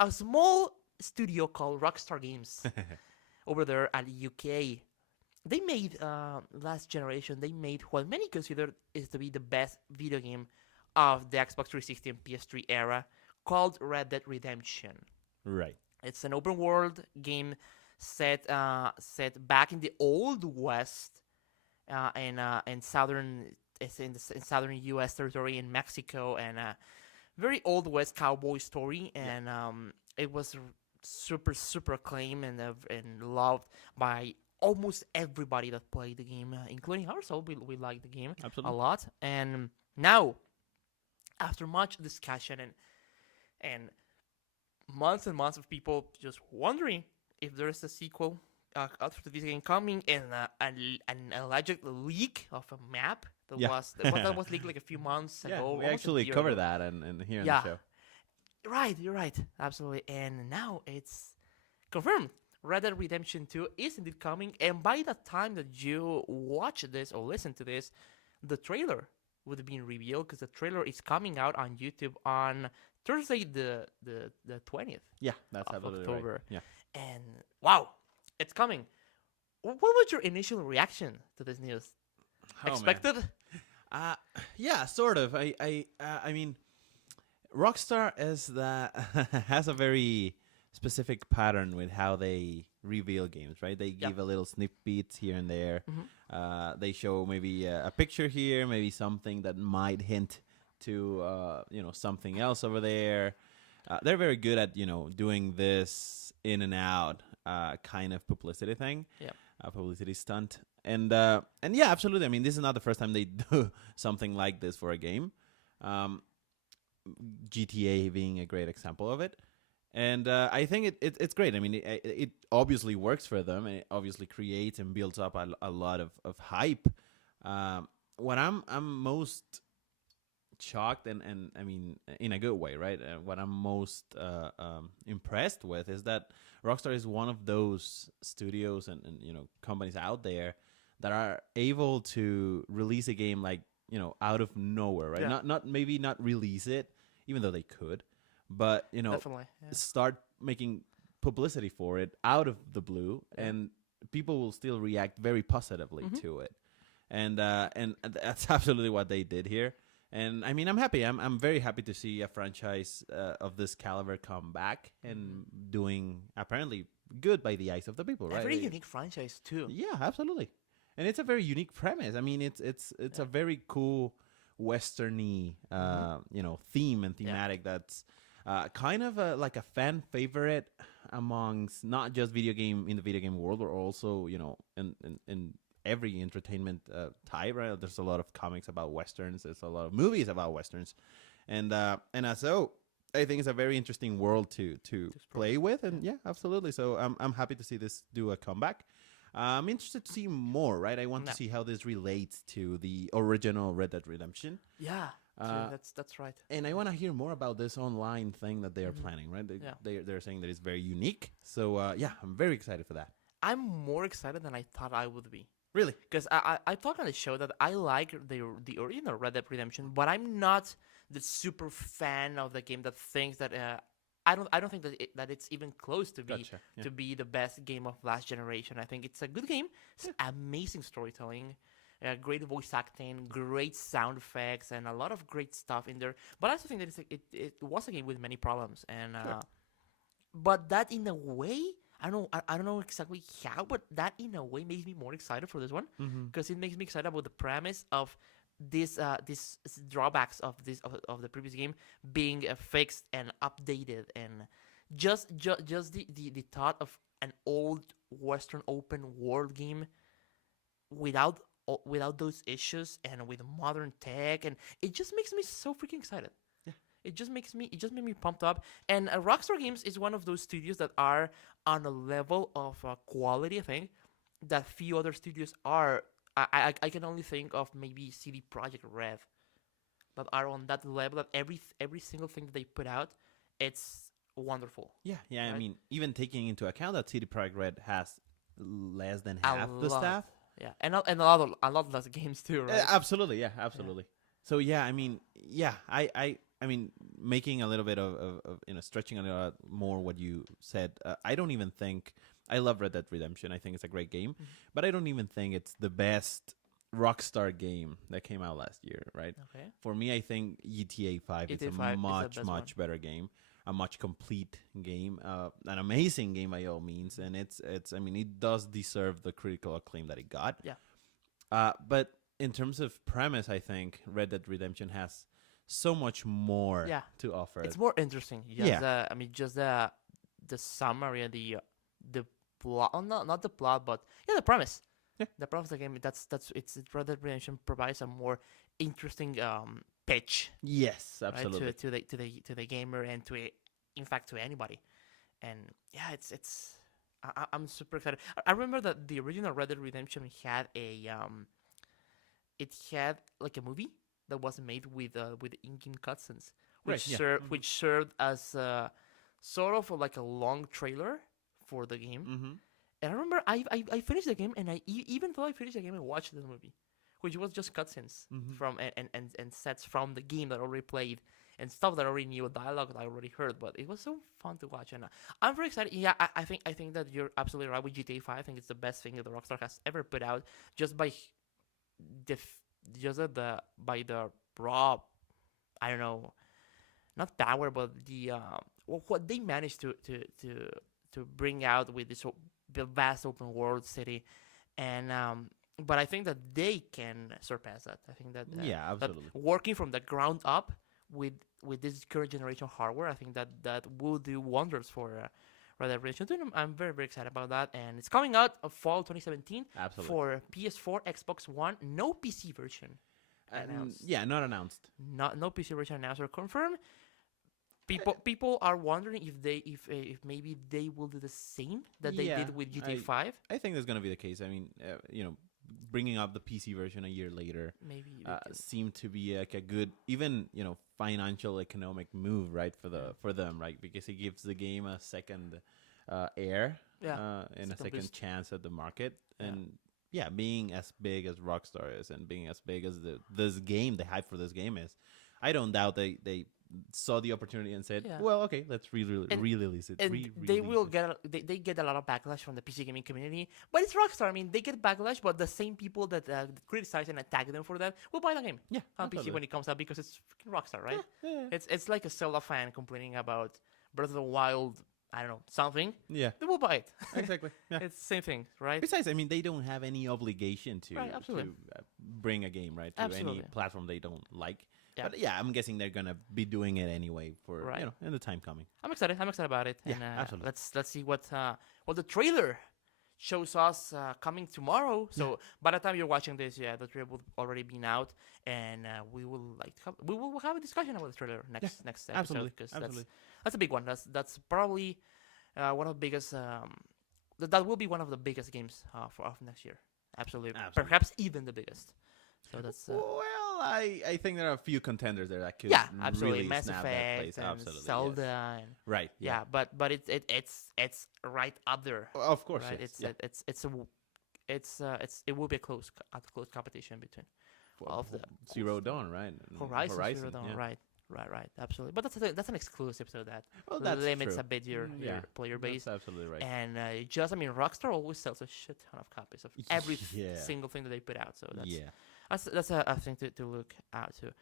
a small studio called Rockstar Games over there at UK. They made last generation. They made what many consider is to be the best video game of the Xbox 360 and PS3 era, called Red Dead Redemption. Right. It's an open world game set back in the old West, in southern in southern U.S. territory in Mexico, and very old West cowboy story, and it was super acclaimed and loved by almost everybody that played the game, including ourselves. We liked the game Absolutely. a lot, and now after much discussion and months and months of people just wondering if there is a sequel after this game coming, and an alleged leak of a map that was leaked like a few months Yeah, ago. we actually covered that and here in the show. Right, you're right, absolutely. And now it's confirmed. Red Dead Redemption 2 is indeed coming, and by the time that you watch this or listen to this, the trailer would have been revealed, because the trailer is coming out on YouTube on Thursday, the 20th. Yeah, that's of absolutely October. right. Yeah. And wow, it's coming. What was your initial reaction to this news? Expected? Yeah, sort of. I mean, Rockstar has a very specific pattern with how they reveal games, right? They give a little snippets here and there. They show maybe a picture here, maybe something that might hint to something else over there. They're very good at doing this in and out kind of publicity thing, publicity stunt, and yeah, absolutely. I mean, this is not the first time they do something like this for a game. GTA being a great example of it. And I think it's great. I mean, it obviously works for them, and it obviously creates and builds up a lot of hype. What I'm most shocked and I mean in a good way, right? What I'm most impressed with is that Rockstar is one of those studios and companies out there that are able to release a game like out of nowhere, right? Not maybe not release it, even though they could. But Definitely, start making publicity for it out of the blue, and people will still react very positively to it, and that's absolutely what they did here. And I mean, I'm happy. I'm very happy to see a franchise of this caliber come back and doing apparently good by the eyes of the people, right? A very unique franchise too. Yeah, absolutely, and it's a very unique premise. I mean, it's a very cool westerny theme and thematic that's kind of like a fan favorite amongst not just in the video game world, but also in every entertainment type. Right, there's a lot of comics about westerns. There's a lot of movies about westerns, and so I think it's a very interesting world to play with. And yeah, absolutely. So I'm happy to see this do a comeback. I'm interested to see more. Right, I want to see how this relates to the original Red Dead Redemption. Yeah. That's right. And I want to hear more about this online thing that they are planning, right? They're saying that it's very unique. So, yeah, I'm very excited for that. I'm more excited than I thought I would be. Really? Because I talked on the show that I like the original Red Dead Redemption, but I'm not the super fan of the game that thinks that I don't think that it's even close to be to be the best game of last generation. I think it's a good game. It's amazing storytelling. Great voice acting, great sound effects, and a lot of great stuff in there. But I also think that it was a game with many problems, and but that in a way, I don't know exactly how, but that in a way makes me more excited for this one, because it makes me excited about the premise of these drawbacks of the previous game being fixed and updated, and just the thought of an old Western open world game without those issues and with modern tech, and it just makes me so freaking excited. It just made me pumped up. And Rockstar Games is one of those studios that are on a level of quality, I think, that few other studios are. I can only think of maybe CD Projekt Red, that are on that level, that every single thing that they put out, it's wonderful. Yeah, right? I mean, even taking into account that CD Projekt Red has less than half the staff. Yeah, and a lot less games too, right? Absolutely, yeah, absolutely. So yeah, I mean, yeah, I I mean, making a little bit of stretching a little more what you said. I don't even think I love Red Dead Redemption. I think it's a great game, but I don't even think it's the best Rockstar game that came out last year. Right? Okay. For me, I think GTA 5 is a much better game, a much complete game, an amazing game by all means, and it's. I mean, it does deserve the critical acclaim that it got. Yeah. But in terms of premise, I think Red Dead Redemption has so much more to offer. It's more interesting. I mean, just the summary and the plot. Not the plot, but the premise. Yeah. The premise of the game. That's it's Red Dead Redemption provides a more interesting pitch. Yes, absolutely. Right, to the gamer and in fact to anybody. And yeah, I'm super excited. I remember that the original Red Dead Redemption had it had like a movie that was made with in-game cutscenes, which served as sort of like a long trailer for the game. And I remember I finished the game, and even though I finished the game, I watched the movie, which was just cutscenes from and sets from the game that I already played and stuff that I already knew, dialogue that I already heard. But it was so fun to watch, and I'm very excited. Yeah, I think that you're absolutely right with GTA 5. I think it's the best thing that the Rockstar has ever put out, just by by the raw, I don't know, not power, but the what they managed to bring out with this vast open world city, and but I think that they can surpass that. I think that absolutely, that working from the ground up with this current generation hardware, I think that will do wonders for Red Dead Redemption 2. I'm very, very excited about that, and it's coming out of fall 2017 for PS4, Xbox One. No PC version announced. Not announced. No PC version announced or confirmed. People are wondering if maybe they will do the same that they did with GTA 5. I think that's gonna be the case. I mean, bringing up the PC version a year later maybe seemed to be like a good, even financial economic move, right, for them, right, because it gives the game a second air and a second chance at the market. And being as big as Rockstar is, and being as big as the hype for this game is, I don't doubt they saw the opportunity and said, well, okay, let's re-release it. And they get a lot of backlash from the PC gaming community, but it's Rockstar. I mean, they get backlash, but the same people that criticize and attack them for that will buy the game on PC when it comes out, because it's freaking Rockstar, right? It's like a Zelda fan complaining about Breath of the Wild, I don't know, something. Yeah. They will buy it. Exactly. Yeah. It's the same thing, right? Besides, I mean, they don't have any obligation to bring a game, right, to any platform they don't like. Yeah. But I'm guessing they're gonna be doing it anyway for in the time coming. I'm excited about it. Yeah, and, absolutely. Let's see what the trailer shows us coming tomorrow. So by the time you're watching this, the trailer will already been out, and we will have a discussion about the trailer next episode, because that's a big one. That's probably one of the biggest. That will be one of the biggest games of next year. Absolutely. Perhaps even the biggest. So that's I think there are a few contenders there that could absolutely really Mass snap Effect that place. and Absolutely, Zelda and right. Yeah, but it's right up there. Of course, right? It will be a close competition between all of the Zero Dawn, right? Horizon Zero Dawn, right. Absolutely. But that's an exclusive, so that limits a bit your player base. That's absolutely right. And Rockstar always sells a shit ton of copies of every single thing that they put out. So that's a thing to look out to.